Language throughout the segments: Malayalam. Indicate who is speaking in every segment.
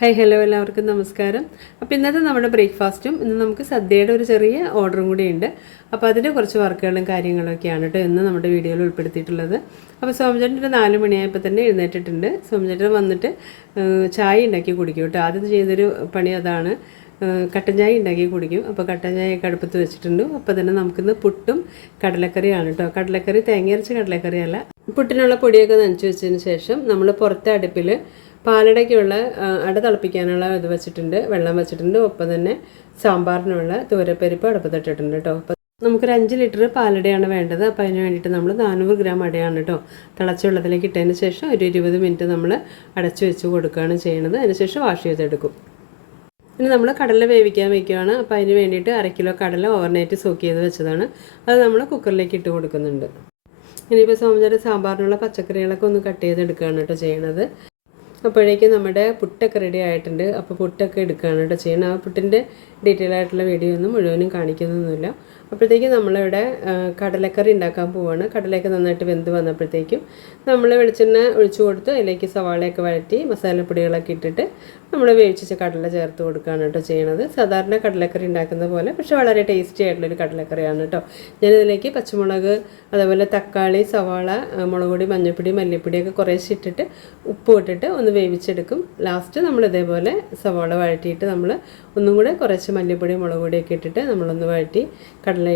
Speaker 1: ഹായ് ഹലോ എല്ലാവർക്കും നമസ്കാരം. അപ്പോൾ ഇന്നത്തെ നമ്മുടെ ബ്രേക്ക്ഫാസ്റ്റും ഇന്ന് നമുക്ക് സദ്യയുടെ ഒരു ചെറിയ ഓർഡറും കൂടി ഉണ്ട്. അപ്പോൾ അതിന്റെ കുറച്ച് വർക്കുകളും കാര്യങ്ങളൊക്കെയാണ് കേട്ടോ ഇന്ന് നമ്മുടെ വീഡിയോയിൽ ഉൾപ്പെടുത്തിയിട്ടുള്ളത്. അപ്പോൾ സോമചേട്ടൻ ഒരു നാല് മണിയായപ്പോൾ തന്നെ എഴുന്നേറ്റിട്ടുണ്ട്. സോമചേട്ടൻ വന്നിട്ട് ചായ ഉണ്ടാക്കി കുടിക്കും കേട്ടോ. ആദ്യം ചെയ്തൊരു പണി അതാണ്. കട്ടൻ ചായ ഉണ്ടാക്കി കുടിക്കും. അപ്പോൾ കട്ടൻ ചായയൊക്കെ അടുപ്പത്ത് വെച്ചിട്ടുണ്ട്. അപ്പോൾ തന്നെ നമുക്കിന്ന് പുട്ടും കടലക്കറിയാണ് കേട്ടോ. കടലക്കറി തേങ്ങ അരച്ച കടലക്കറിയല്ല. പുട്ടിനുള്ള പൊടിയൊക്കെ നനച്ച് വെച്ചതിന് ശേഷം നമ്മൾ പുറത്തെ അടുപ്പിൽ പാലടയ്ക്കുള്ള അട തിളപ്പിക്കാനുള്ള ഇത് വെച്ചിട്ടുണ്ട്. വെള്ളം വെച്ചിട്ടുണ്ട്. ഒപ്പം തന്നെ സാമ്പാറിനുള്ള തൂരപ്പരിപ്പ് അടുപ്പത്തിട്ടിട്ടുണ്ട് കേട്ടോ. അപ്പോൾ നമുക്കൊരു അഞ്ച് ലിറ്റർ പാലടയാണ് വേണ്ടത്. അപ്പോൾ അതിന് വേണ്ടിയിട്ട് നമ്മൾ നാനൂറ് ഗ്രാം അടയാണ് കേട്ടോ തിളച്ച വെള്ളത്തിലേക്ക് ഇട്ടതിന് ശേഷം ഒരു ഇരുപത് മിനിറ്റ് നമ്മൾ അടച്ചു വെച്ച് കൊടുക്കുകയാണ് ചെയ്യുന്നത് അതിനുശേഷം വാഷ് ചെയ്തെടുക്കും. പിന്നെ നമ്മൾ കടല വേവിക്കാൻ വയ്ക്കുകയാണ് അപ്പോൾ അതിന് വേണ്ടിയിട്ട് അര കിലോ കടല ഓവർനൈറ്റ് സോക്ക് ചെയ്ത് വെച്ചതാണ്. അത് നമ്മൾ കുക്കറിലേക്ക് ഇട്ട് കൊടുക്കുന്നുണ്ട്. ഇനിയിപ്പോൾ സോമചാരി സാമ്പാറിനുള്ള പച്ചക്കറികളൊക്കെ ഒന്ന് കട്ട് ചെയ്തെടുക്കുകയാണ് കേട്ടോ ചെയ്യണത്. അപ്പോഴേക്കും നമ്മുടെ പുട്ടൊക്കെ റെഡി ആയിട്ടുണ്ട്. അപ്പോൾ പുട്ടൊക്കെ എടുക്കുകയാണ് കേട്ടോ ചെയ്യണം ആ പുട്ടിന്റെ ഡീറ്റെയിൽ ആയിട്ടുള്ള വീഡിയോ ഒന്നും മുഴുവനും കാണിക്കുന്നൊന്നുമില്ല. അപ്പോഴത്തേക്കും നമ്മളിവിടെ കടലക്കറി ഉണ്ടാക്കാൻ പോവാണ്. കടലയൊക്കെ നന്നായിട്ട് വെന്ത് വന്നപ്പോഴത്തേക്കും നമ്മൾ വെളിച്ചെണ്ണ ഒഴിച്ചു കൊടുത്ത് അതിലേക്ക് സവാളയൊക്കെ വഴറ്റി മസാലപ്പൊടികളൊക്കെ ഇട്ടിട്ട് നമ്മൾ വേവിച്ച കടല ചേർത്ത് കൊടുക്കുകയാണ് കേട്ടോ ചെയ്യണത്. സാധാരണ കടലക്കറി ഉണ്ടാക്കുന്ന പോലെ പക്ഷെ വളരെ ടേസ്റ്റി ആയിട്ടുള്ളൊരു കടലക്കറിയാണ് കേട്ടോ. ഞാനിതിലേക്ക് പച്ചമുളക് അതേപോലെ തക്കാളി സവാള മുളക് പൊടി മഞ്ഞൾപ്പൊടി മല്ലിപ്പൊടിയൊക്കെ കുറേശ്ശെ ഇട്ടിട്ട് ഉപ്പ് ഇട്ടിട്ട് ഒന്ന് വേവിച്ചെടുക്കും. ലാസ്റ്റ് നമ്മൾ ഇതേപോലെ സവാള വഴറ്റിയിട്ട് നമ്മൾ ഒന്നും കൂടെ കുറച്ച് മല്ലിപ്പൊടി മുളക് പൊടിയൊക്കെ ഇട്ടിട്ട് നമ്മളൊന്ന് വഴറ്റി കടല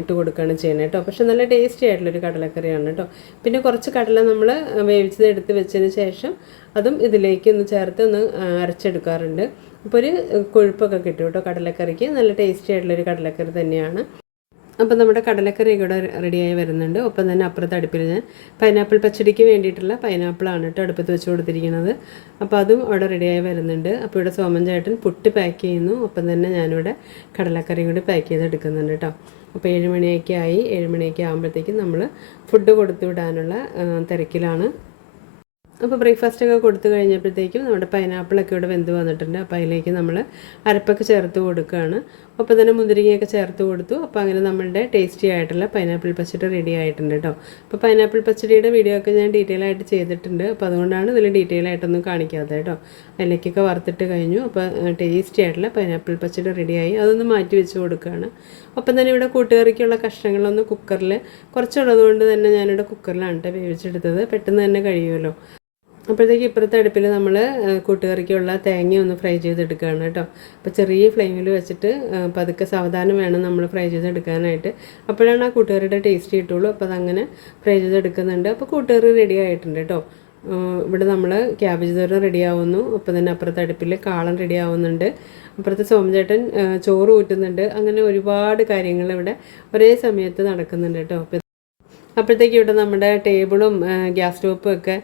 Speaker 1: ഇട്ട് കൊടുക്കുകയാണ് ചെയ്യുന്നത് കേട്ടോ. പക്ഷെ നല്ല ടേസ്റ്റി ആയിട്ടുള്ളൊരു കടലക്കറിയാണ് കേട്ടോ. പിന്നെ കുറച്ച് കടല നമ്മൾ വേവിച്ചത് എടുത്ത് വെച്ചതിന് ശേഷം അതും ഇതിലേക്ക് ഒന്ന് ചേർത്ത് ഒന്ന് ആ, അരച്ചെടുക്കാറുണ്ട്. അപ്പോൾ ഒരു കൊഴുപ്പൊക്കെ കിട്ടും കേട്ടോ കടലക്കറിക്ക്. നല്ല ടേസ്റ്റി ആയിട്ടുള്ളൊരു കടലക്കറി തന്നെയാണ്. അപ്പോൾ നമ്മുടെ കടലക്കറി ഇവിടെ റെഡിയായി വരുന്നുണ്ട്. ഒപ്പം തന്നെ അപ്പുറത്ത് അടുപ്പിൽ ഞാൻ പൈനാപ്പിൾ പച്ചടിക്ക് വേണ്ടിയിട്ടുള്ള പൈനാപ്പിളാണ് കേട്ടോ അടുപ്പത്ത് വെച്ച് കൊടുത്തിരിക്കുന്നത്. അപ്പോൾ അതും അവിടെ റെഡിയായി വരുന്നുണ്ട്. അപ്പോൾ ഇവിടെ സോമൻ ചേട്ടൻ പുട്ട് പാക്ക് ചെയ്യുന്നു. ഒപ്പം തന്നെ ഞാനിവിടെ കടലക്കറിയും കൂടി പാക്ക് ചെയ്തെടുക്കുന്നുണ്ട് കേട്ടോ. അപ്പോൾ ഏഴ് മണിയൊക്കെ ആയി. ഏഴ് മണിയൊക്കെ ആകുമ്പോഴത്തേക്കും നമ്മൾ ഫുഡ് കൊടുത്തു വിടാനുള്ള തിരക്കിലാണ്. അപ്പോൾ ബ്രേക്ക്ഫാസ്റ്റ് ഒക്കെ കൊടുത്തു കഴിഞ്ഞപ്പോഴത്തേക്കും നമ്മുടെ പൈനാപ്പിളൊക്കെ ഇവിടെ വെന്ത് വന്നിട്ടുണ്ട്. അപ്പോൾ അതിലേക്ക് നമ്മൾ അരപ്പൊക്കെ ചേർത്ത് കൊടുക്കുകയാണ്. ഒപ്പം തന്നെ മുന്തിരിങ്ങയൊക്കെ ചേർത്ത് കൊടുത്തു. അപ്പോൾ അങ്ങനെ നമ്മളുടെ ടേസ്റ്റി ആയിട്ടുള്ള പൈനാപ്പിൾ പച്ചടി റെഡി ആയിട്ടുണ്ട് കേട്ടോ. അപ്പോൾ പൈനാപ്പിൾ പച്ചടിയുടെ വീഡിയോ ഒക്കെ ഞാൻ ഡീറ്റെയിൽ ആയിട്ട് ചെയ്തിട്ടുണ്ട്. അപ്പോൾ അതുകൊണ്ടാണ് ഇതിൽ ഡീറ്റെയിൽ ആയിട്ടൊന്നും കാണിക്കാത്തത് കേട്ടോ. അതിലേക്കൊക്കെ വറുത്തിട്ട് കഴിഞ്ഞു. അപ്പോൾ ടേസ്റ്റി ആയിട്ടുള്ള പൈനാപ്പിൾ പച്ചടി റെഡിയായി അതൊന്ന് മാറ്റി വെച്ച് കൊടുക്കുകയാണ്. ഒപ്പം തന്നെ ഇവിടെ കൂട്ടുകറിക്കുള്ള കഷ്ണങ്ങളൊന്ന് കുക്കറിൽ കുറച്ചുള്ളത് കൊണ്ട് തന്നെ ഞാനിവിടെ കുക്കറിലാണ് കേട്ടോ വേവിച്ചെടുത്തത്. പെട്ടെന്ന് തന്നെ കഴിയുമല്ലോ. അപ്പോഴത്തേക്ക് ഇപ്പുറത്തെ അടുപ്പിൽ നമ്മൾ കൂട്ടുകറിക്കുള്ള തേങ്ങ ഒന്ന് ഫ്രൈ ചെയ്തെടുക്കുകയാണ് കേട്ടോ. അപ്പോൾ ചെറിയ ഫ്ലെയിമിൽ വെച്ചിട്ട് പതുക്കെ സാവധാനം വേണം നമ്മൾ ഫ്രൈ ചെയ്തെടുക്കാനായിട്ട്. അപ്പോഴാണ് ആ കൂട്ടുകറിയുടെ ടേസ്റ്റ് കിട്ടുള്ളൂ. അപ്പോൾ അതങ്ങനെ ഫ്രൈ ചെയ്തെടുക്കുന്നുണ്ട്. അപ്പോൾ കൂട്ടുകറി റെഡി ആയിട്ടുണ്ട് കേട്ടോ. ഇവിടെ നമ്മൾ ക്യാബേജ് തോരൻ റെഡി ആവുന്നു. അപ്പോൾ തന്നെ അപ്പുറത്തെ അടുപ്പിൽ കാളൻ റെഡി ആവുന്നുണ്ട്. അപ്പുറത്തെ സോമചേട്ടൻ ചോറ് ഊറ്റുന്നുണ്ട്. അങ്ങനെ ഒരുപാട് കാര്യങ്ങൾ ഇവിടെ ഒരേ സമയത്ത് നടക്കുന്നുണ്ട് കേട്ടോ. അപ്പോഴത്തേക്ക് ഇവിടെ നമ്മുടെ ടേബിളും ഗ്യാസ് സ്റ്റോപ്പും ഒക്കെ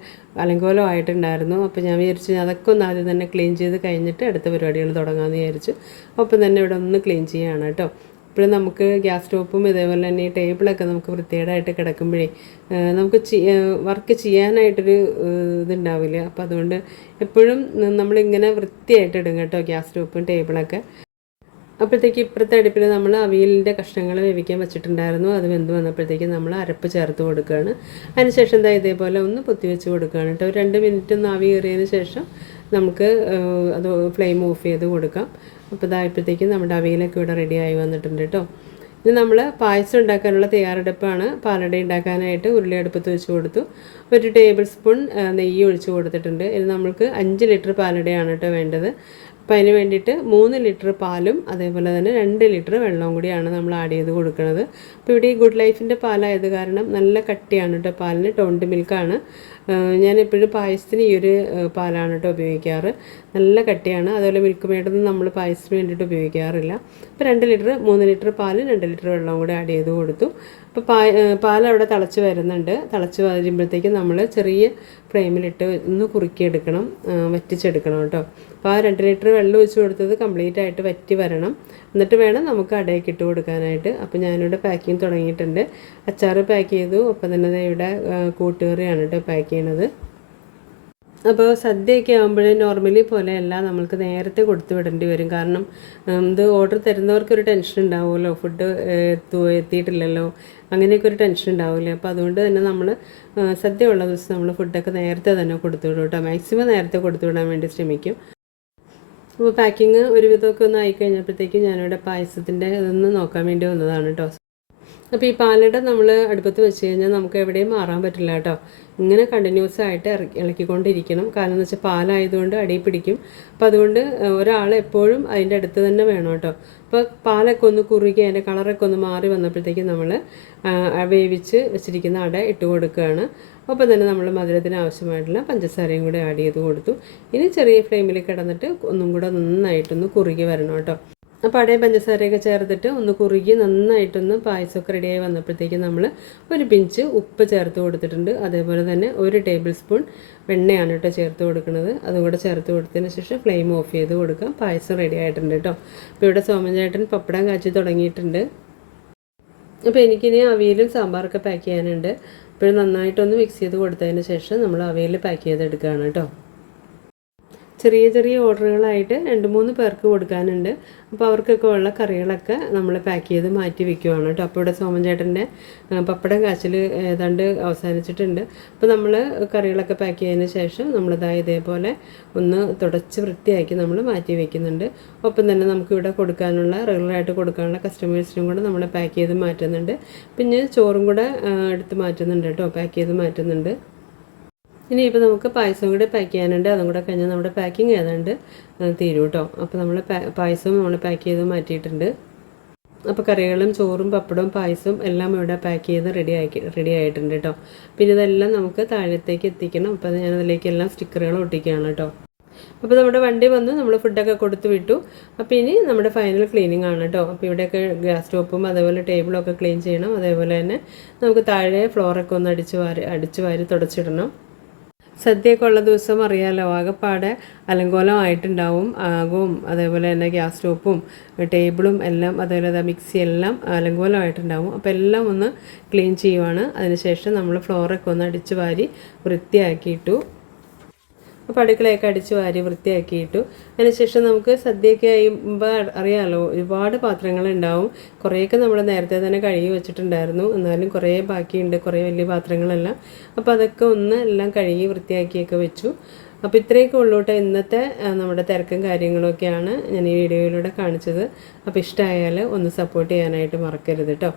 Speaker 1: അലങ്കോലം ആയിട്ടുണ്ടായിരുന്നു. അപ്പോൾ ഞാൻ വിചാരിച്ചു അതൊക്കെ ഒന്ന് ആദ്യം തന്നെ ക്ലീൻ ചെയ്ത് കഴിഞ്ഞിട്ട് അടുത്ത പരിപാടികൾ തുടങ്ങാമെന്ന് വിചാരിച്ചു. ഒപ്പം തന്നെ ഇവിടെ ഒന്ന് ക്ലീൻ ചെയ്യുകയാണ് കേട്ടോ. ഇപ്പോഴും നമുക്ക് ഗ്യാസ് സ്റ്റോപ്പും ഇതേപോലെ തന്നെ ടേബിളൊക്കെ നമുക്ക് വൃത്തികേടായിട്ട് കിടക്കുമ്പോഴേ നമുക്ക് വർക്ക് ചെയ്യാനായിട്ടൊരു ഇതുണ്ടാവില്ല. അപ്പോൾ അതുകൊണ്ട് എപ്പോഴും നമ്മളിങ്ങനെ വൃത്തിയായിട്ട് ഇടും കേട്ടോ ഗ്യാസ് സ്റ്റോപ്പും ടേബിളൊക്കെ. അപ്പോഴത്തേക്ക് ഇപ്പുറത്തെ അടുപ്പിൽ നമ്മൾ അവിയലിന്റെ കഷ്ണങ്ങൾ വേവിക്കാൻ വെച്ചിട്ടുണ്ടായിരുന്നു. അത് വെന്ത് വന്നപ്പോഴത്തേക്ക് നമ്മൾ അരപ്പ് ചേർത്ത് കൊടുക്കുകയാണ്. അതിനുശേഷം എന്താ ഇതേപോലെ ഒന്ന് പൊത്തി വെച്ച് കൊടുക്കുകയാണ് കേട്ടോ. രണ്ട് മിനിറ്റ് ഒന്ന് ആവി കയറിയതിന് ശേഷം നമുക്ക് അത് ഫ്ലെയിം ഓഫ് ചെയ്ത് കൊടുക്കാം. അപ്പോൾ ഇതായപ്പോഴത്തേക്കും നമ്മുടെ അവിയലൊക്കെ ഇവിടെ റെഡി ആയി വന്നിട്ടുണ്ട് കേട്ടോ. ഇനി നമ്മൾ പായസം ഉണ്ടാക്കാനുള്ള തയ്യാറെടുപ്പാണ്. പാലട ഉണ്ടാക്കാനായിട്ട് ഉരുളി അടുപ്പത്ത് വെച്ച് കൊടുത്തു. ഒരു ടേബിൾ സ്പൂൺ നെയ്യ് ഒഴിച്ച് കൊടുത്തിട്ടുണ്ട്. ഇത് നമ്മൾക്ക് അഞ്ച് ലിറ്റർ പാലടയാണ് കേട്ടോ വേണ്ടത്. അപ്പോൾ അതിന് വേണ്ടിയിട്ട് മൂന്ന് ലിറ്റർ പാലും അതേപോലെ തന്നെ രണ്ട് ലിറ്റർ വെള്ളവും കൂടിയാണ് നമ്മൾ ആഡ് ചെയ്ത് കൊടുക്കുന്നത്. അപ്പോൾ ഇവിടെ ഈ ഗുഡ് ലൈഫിന്റെ പാലായത് കാരണം നല്ല കട്ടിയാണ് കേട്ടോ പാലിന്. ടോണ്ട് മിൽക്കാണ്. ഞാൻ എപ്പോഴും പായസത്തിന് ഈ ഒരു പാലാണ് കേട്ടോ ഉപയോഗിക്കാറ്. നല്ല കട്ടിയാണ്. അതുപോലെ മിൽക്ക് മേഡൊന്നും നമ്മൾ പായസത്തിന് വേണ്ടിയിട്ട് ഉപയോഗിക്കാറില്ല. അപ്പോൾ രണ്ട് ലിറ്റർ മൂന്ന് ലിറ്റർ പാലും രണ്ട് ലിറ്റർ വെള്ളവും കൂടി ആഡ് ചെയ്ത് കൊടുത്തു. അപ്പോൾ പാ പാൽ അവിടെ തിളച്ച് വരുന്നുണ്ട്. തിളച്ച് വരുമ്പോഴത്തേക്കും നമ്മൾ ചെറിയ ഫ്ലെയിമിലിട്ട് ഒന്ന് കുറുക്കിയെടുക്കണം. വറ്റിച്ചെടുക്കണം കേട്ടോ അപ്പോൾ ആ രണ്ട് ലിറ്റർ വെള്ളം ഒഴിച്ച് കൊടുത്തത് കംപ്ലീറ്റ് ആയിട്ട് വറ്റി വരണം. എന്നിട്ട് വേണം നമുക്ക് അടയൊക്കെ ഇട്ട് കൊടുക്കാനായിട്ട്. അപ്പോൾ ഞാനിവിടെ പാക്കിങ് തുടങ്ങിയിട്ടുണ്ട്. അച്ചാർ പാക്ക് ചെയ്തു. ഒപ്പം തന്നെ ഇവിടെ കൂട്ടുകറിയാണ് കേട്ടോ പാക്ക് ചെയ്യണത്. അപ്പോൾ സദ്യയൊക്കെ ആകുമ്പോഴേ നോർമലി പോലെയല്ല നമ്മൾക്ക് നേരത്തെ കൊടുത്തു വിടേണ്ടി വരും. കാരണം ഇത് ഓർഡർ തരുന്നവർക്കൊരു ടെൻഷൻ ഉണ്ടാവുമല്ലോ. ഫുഡ് എത്തിയിട്ടില്ലല്ലോ. അങ്ങനെയൊക്കെ ഒരു ടെൻഷൻ ഉണ്ടാവില്ലേ? അപ്പോൾ അതുകൊണ്ട് തന്നെ നമ്മൾ സദ്യ ഉള്ള ദിവസം നമ്മൾ ഫുഡൊക്കെ നേരത്തെ തന്നെ കൊടുത്തു വിടും കേട്ടോ മാക്സിമം നേരത്തെ കൊടുത്തു വിടാൻ വേണ്ടി ശ്രമിക്കും. അപ്പോൾ പാക്കിങ് ഒരുവിധമൊക്കെ ഒന്ന് ആയിക്കഴിഞ്ഞപ്പോഴത്തേക്കും ഞാനിവിടെ പായസത്തിന്റെ ഇതൊന്ന് നോക്കാൻ വേണ്ടി വന്നതാണ് കേട്ടോ അപ്പോൾ ഈ പാലട നമ്മൾ അടുപ്പത്ത് വെച്ച് കഴിഞ്ഞാൽ നമുക്ക് എവിടെയും മാറാൻ പറ്റില്ല കേട്ടോ ഇങ്ങനെ കണ്ടിന്യൂസ് ആയിട്ട് ഇറക്കി ഇളക്കിക്കൊണ്ടിരിക്കണം. കാരണം എന്ന് വെച്ചാൽ പാലായതുകൊണ്ട് അടിയിൽ പിടിക്കും. അപ്പോൾ അതുകൊണ്ട് ഒരാൾ എപ്പോഴും അതിന്റെ അടുത്ത് തന്നെ വേണം കേട്ടോ. അപ്പോൾ പാലൊക്കെ ഒന്ന് കുറുകി അതിന്റെ കളറൊക്കെ ഒന്ന് മാറി വന്നപ്പോഴത്തേക്കും നമ്മൾ വേവിച്ച് വെച്ചിരിക്കുന്ന അട ഇട്ട് കൊടുക്കുകയാണ്. അപ്പോൾ തന്നെ നമ്മൾ മധുരത്തിന് ആവശ്യമായിട്ടുള്ള പഞ്ചസാരയും കൂടെ ആഡ് ചെയ്ത് കൊടുത്തു. ഇനി ചെറിയ ഫ്ലെയിമിൽ കിടന്നിട്ട് ഒന്നും കൂടെ നന്നായിട്ടൊന്ന് കുറുകി വരണം കേട്ടോ. അപ്പോൾ പഴയ പഞ്ചസാരയൊക്കെ ചേർത്തിട്ട് ഒന്ന് കുറുകി നന്നായിട്ടൊന്ന് പായസമൊക്കെ റെഡിയായി വന്നപ്പോഴത്തേക്ക് നമ്മൾ ഒരു പിഞ്ച് ഉപ്പ് ചേർത്ത് കൊടുത്തിട്ടുണ്ട്. അതേപോലെ തന്നെ ഒരു ടേബിൾ സ്പൂൺ വെണ്ണയാണ് കേട്ടോ ചേർത്ത് കൊടുക്കുന്നത്. അതും കൂടെ ചേർത്ത് കൊടുത്തതിന് ശേഷം ഫ്ലെയിം ഓഫ് ചെയ്ത് കൊടുക്കാം. പായസം റെഡി ആയിട്ടുണ്ട് കേട്ടോ. അപ്പോൾ ഇവിടെ സോമൻ പപ്പടം കാച്ചി തുടങ്ങിയിട്ടുണ്ട്. അപ്പോൾ എനിക്കിനി അവിയലും സാമ്പാറൊക്കെ പാക്ക് ചെയ്യാനുണ്ട്. അപ്പോൾ നന്നായിട്ടൊന്ന് മിക്സ് ചെയ്ത് കൊടുത്തതിന് ശേഷം നമ്മൾ അവയിൽ പാക്ക് ചെയ്തെടുക്കുകയാണ് കേട്ടോ. ചെറിയ ചെറിയ ഓർഡറുകളായിട്ട് രണ്ട് മൂന്ന് പേർക്ക് കൊടുക്കാനുണ്ട്. അപ്പോൾ അവർക്കൊക്കെ ഉള്ള കറികളൊക്കെ നമ്മൾ പാക്ക് ചെയ്ത് മാറ്റി വെക്കുവാണ് കേട്ടോ. അപ്പോൾ ഇവിടെ സോമൻ ചേട്ടന്റെ പപ്പടം കാച്ചിൽ ഏതാണ്ട് അവസാനിച്ചിട്ടുണ്ട്. അപ്പോൾ നമ്മൾ കറികളൊക്കെ പാക്ക് ചെയ്തതിന് ശേഷം നമ്മളിതാ ഇതേപോലെ ഒന്ന് തുടച്ച് വൃത്തിയാക്കി നമ്മൾ മാറ്റി വെക്കുന്നുണ്ട്. ഒപ്പം തന്നെ നമുക്കിവിടെ കൊടുക്കാനുള്ള റെഗുലറായിട്ട് കൊടുക്കാനുള്ള കസ്റ്റമേഴ്സിനും കൂടെ നമ്മൾ പാക്ക് ചെയ്ത് മാറ്റുന്നുണ്ട്. പിന്നെ ചോറും കൂടെ എടുത്ത് മാറ്റുന്നുണ്ട് കേട്ടോ. പാക്ക് ചെയ്ത് മാറ്റുന്നുണ്ട്. ഇനിയിപ്പോൾ നമുക്ക് പായസം കൂടെ പാക്ക് ചെയ്യാനുണ്ട്. അതും കൂടെ കഴിഞ്ഞാൽ നമ്മുടെ പാക്കിങ് ഏതാണ്ട് തീരും കേട്ടോ അപ്പോൾ നമ്മൾ പായസവും നമ്മൾ പാക്ക് ചെയ്ത് മാറ്റിയിട്ടുണ്ട്. അപ്പോൾ കറികളും ചോറും പപ്പടവും പായസവും എല്ലാം ഇവിടെ പാക്ക് ചെയ്ത് റെഡി ആക്കി റെഡി ആയിട്ടുണ്ട് കേട്ടോ പിന്നെ ഇതെല്ലാം നമുക്ക് താഴത്തേക്ക് എത്തിക്കണം. അപ്പോൾ ഞാൻ അതിലേക്കെല്ലാം സ്റ്റിക്കറുകൾ ഒട്ടിക്കുകയാണ് കേട്ടോ അപ്പോൾ നമ്മുടെ വണ്ടി വന്ന് നമ്മൾ ഫുഡൊക്കെ കൊടുത്തു വിട്ടു. അപ്പോൾ ഇനി നമ്മുടെ ഫൈനൽ ക്ലീനിങ് ആണ് കേട്ടോ അപ്പോൾ ഇവിടെയൊക്കെ ഗ്യാസ് സ്റ്റോപ്പും അതേപോലെ ടേബിളൊക്കെ ക്ലീൻ ചെയ്യണം. അതേപോലെ തന്നെ നമുക്ക് താഴെ ഫ്ലോറൊക്കെ ഒന്ന് അടിച്ച് വാരി അടിച്ച് വാരി തുടച്ചിടണം. സദ്യയൊക്കെ ഉള്ള ദിവസം അറിയാമല്ലോ ആകെപ്പാടെ അലങ്കോലമായിട്ടുണ്ടാവും. ആകവും അതേപോലെ തന്നെ ഗ്യാസ് സ്റ്റോപ്പും ടേബിളും എല്ലാം അതേപോലെ മിക്സി എല്ലാം അലങ്കോലമായിട്ടുണ്ടാവും. അപ്പോൾ എല്ലാം ഒന്ന് ക്ലീൻ ചെയ്യുവാണ്. അതിനുശേഷം നമ്മൾ ഫ്ലോറൊക്കെ ഒന്ന് അടിച്ച് വാരി വൃത്തിയാക്കിയിട്ടു അപ്പോൾ അടുക്കളയൊക്കെ അടിച്ച് വാരി വൃത്തിയാക്കിയിട്ടു. അതിനുശേഷം നമുക്ക് സദ്യയൊക്കെ ആയുമ്പോൾ അറിയാമല്ലോ ഒരുപാട് പാത്രങ്ങളുണ്ടാവും. കുറേയൊക്കെ നമ്മൾ നേരത്തെ തന്നെ കഴുകി വെച്ചിട്ടുണ്ടായിരുന്നു. എന്നാലും കുറേ ബാക്കിയുണ്ട് കുറേ വലിയ പാത്രങ്ങളെല്ലാം. അപ്പോൾ അതൊക്കെ ഒന്ന് എല്ലാം കഴുകി വൃത്തിയാക്കിയൊക്കെ വെച്ചു. അപ്പോൾ ഇത്രയൊക്കെ ഉള്ളൂട്ടെ ഇന്നത്തെ നമ്മുടെ തിരക്കും കാര്യങ്ങളൊക്കെയാണ് ഞാൻ ഈ വീഡിയോയിലൂടെ കാണിച്ചത്. അപ്പോൾ ഇഷ്ടമായാൽ ഒന്ന് സപ്പോർട്ട് ചെയ്യാനായിട്ട് മറക്കരുത് കേട്ടോ.